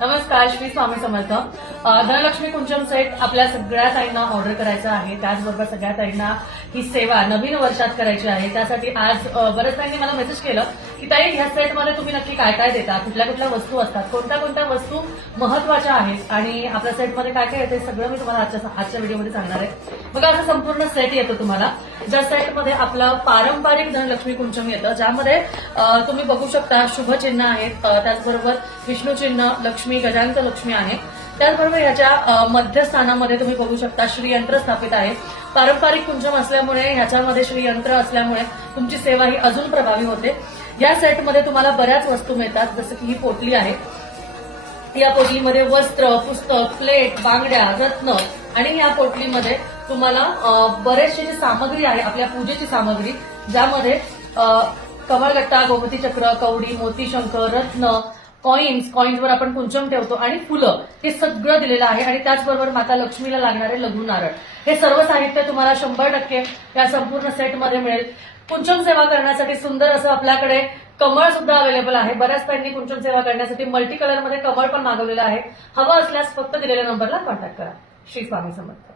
नमस्कार, श्री स्वामी समर्थ. धनलक्ष्मी कुंचम सेट आपल्या सगळ्या ताईंना ऑर्डर करायचा आहे. त्याचबरोबर सगळ्या ताईंना ही सेवा नवीन वर्षात करायची आहे. त्यासाठी आज बऱ्याच ताईंनी मला मेसेज केलं की ताई ह्या सेटमध्ये तुम्ही नक्की काय काय देता, कुठल्या कुठल्या वस्तू असतात, कोणत्या कोणत्या वस्तू महत्वाच्या आहेत आणि आपल्या सेटमध्ये काय काय येते सगळं मी तुम्हाला आजच्या व्हिडिओमध्ये सांगणार आहे. बघा, असं संपूर्ण सेट येतो तुम्हाला. ज्या सेटमध्ये आपलं पारंपरिक धनलक्ष्मी कुंचम येतं, ज्यामध्ये तुम्ही बघू शकता शुभचिन्ह आहेत, त्याचबरोबर विष्णुचिन्ह, लक्ष्मी, गजानंत लक्ष्मी आहे. त्याचबरोबर ह्याच्या मध्यस्थानामध्ये तुम्ही बघू शकता श्रीयंत्र स्थापित आहे. पारंपरिक कुंचम असल्यामुळे ह्याच्यामध्ये श्रीयंत्र असल्यामुळे तुमची सेवा ही अजून प्रभावी होते. या सेटमध्ये तुम्हाला बऱ्याच वस्तू मिळतात, जसं की ही पोटली आहे. या पोटलीमध्ये वस्त्र, पुस्तक, प्लेट, बांगड्या, रत्न आणि या पोटलीमध्ये तुम्हाला बरेचशी जी सामग्री आहे आपल्या पूजेची सामग्री, ज्यामध्ये कमळगट्टा, गोमती चक्र, कवडी, मोतीशंख, रत्न, कॉइन्सवर आपण कुंचम ठेवतो आणि फुलं, हे सगळं दिलेलं आहे. आणि त्याचबरोबर माता लक्ष्मीला लागणारे लघु नारळ, हे सर्व साहित्य तुम्हाला 100% या संपूर्ण सेटमध्ये मिळेल. कुंचम सेवा करण्यासाठी सुंदर असं आपल्याकडे कमळ सुद्धा अवेलेबल आहे. बऱ्याच ताईंनी कुंचम सेवा करण्यासाठी मल्टी कलरमध्ये कमळ पण मागवलेलं आहे. हवं असल्यास फक्त दिलेल्या नंबरला कॉन्टॅक्ट करा. श्री स्वामी समर्थ.